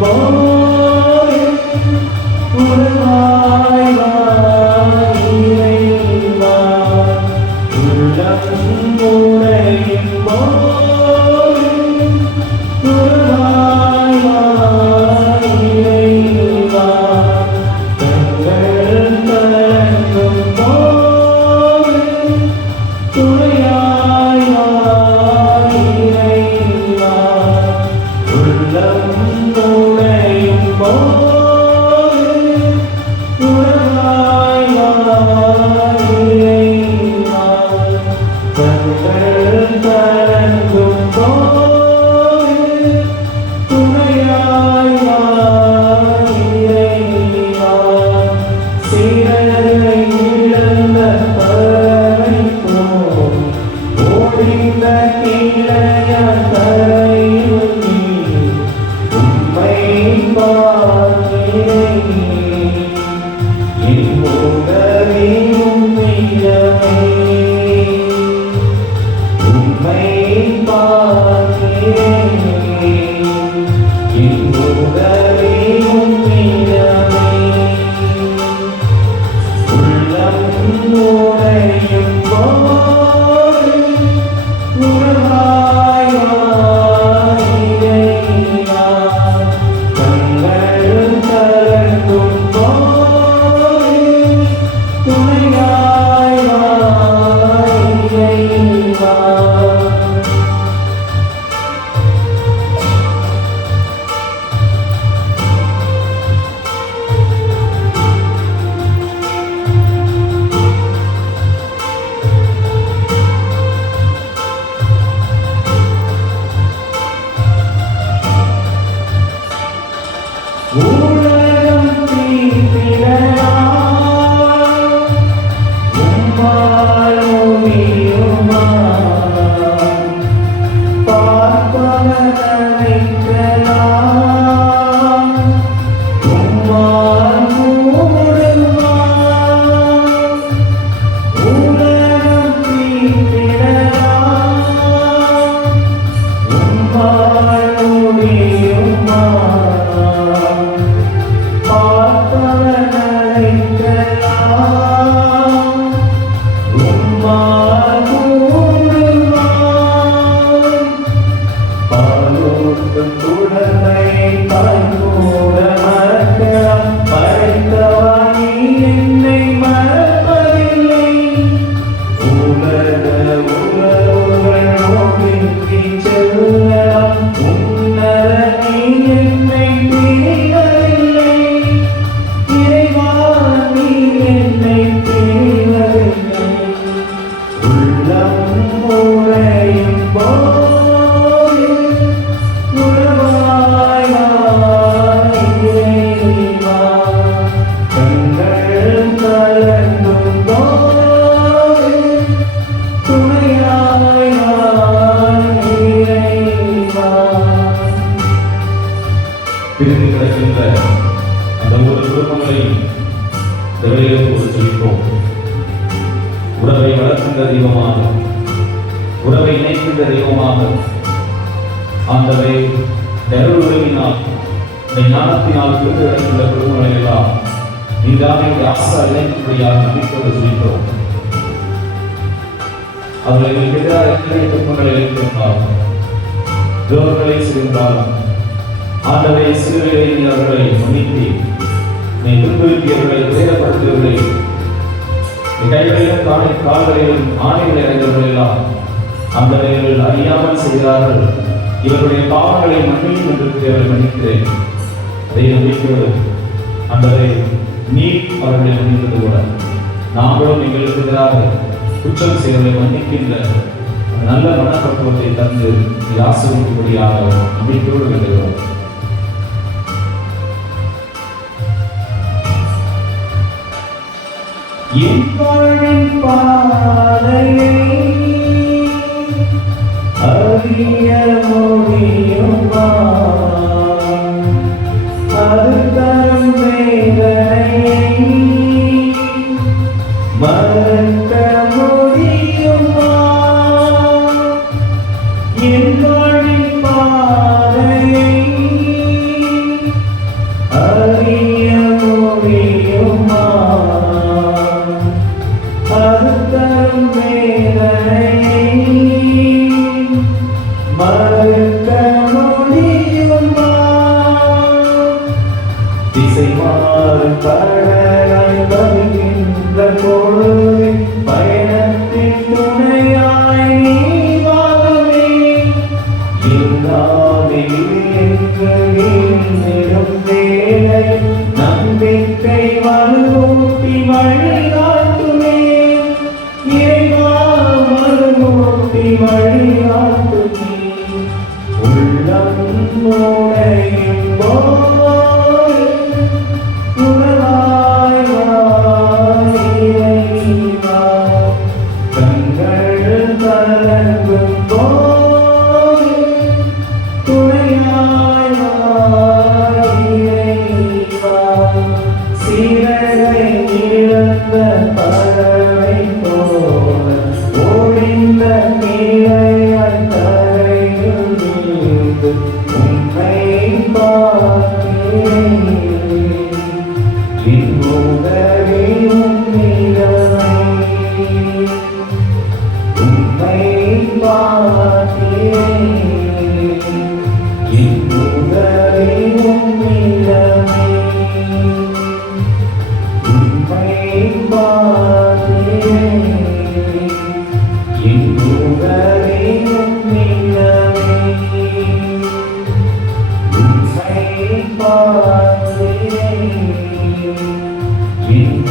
bom. உறவை வளர்க்கின்ற தெய்வமாக உறவை இணைக்கின்ற தெய்வமாக ஆண்டவை தருவினால் இந்த ஞானத்தினால் பிரிந்து கிடக்கின்ற குடும்பங்களை எல்லாம் இன்றாக இந்த ஆசா இணைக்கும்படியாக நம்பிக்கையோடு சொல்கிறோம் அவர்கள் எங்களுக்கு எதிராக எத்தனை குடும்பங்களை இணைத்திருந்தாலும் துரோகங்களை செய்திருந்தாலும் ஆண்டவை சிறுவையை அவர்களை மன்னித்து நீ துன்புறுத்தியவர்களை துயரப்படுத்தியவர்களை கைகளிலும் காலை கால்களிலும் ஆணைகளை அறிந்தவர்கள் எல்லாம் அந்த வேர்கள் அறியாமல் செய்கிறார்கள். இவர்களுடைய பாவங்களை மன்னியும் என்று தேவை மன்னிக்கிறேன். அதை நம்பிக்கையோடு அன்றதை நீ அவர்களை மன்னித்தது கூட நாங்களும் எங்களுக்கு எதிராக குற்றம் செய்வதை மன்னிக்கின்ற நல்ல மனப்பக்குவத்தை தந்து நீ ஆசிரியப்படும்படியாக நம்பிக்கையோடு வேண்டுகிறோம். அறிய மொழியும் பா Baby. 光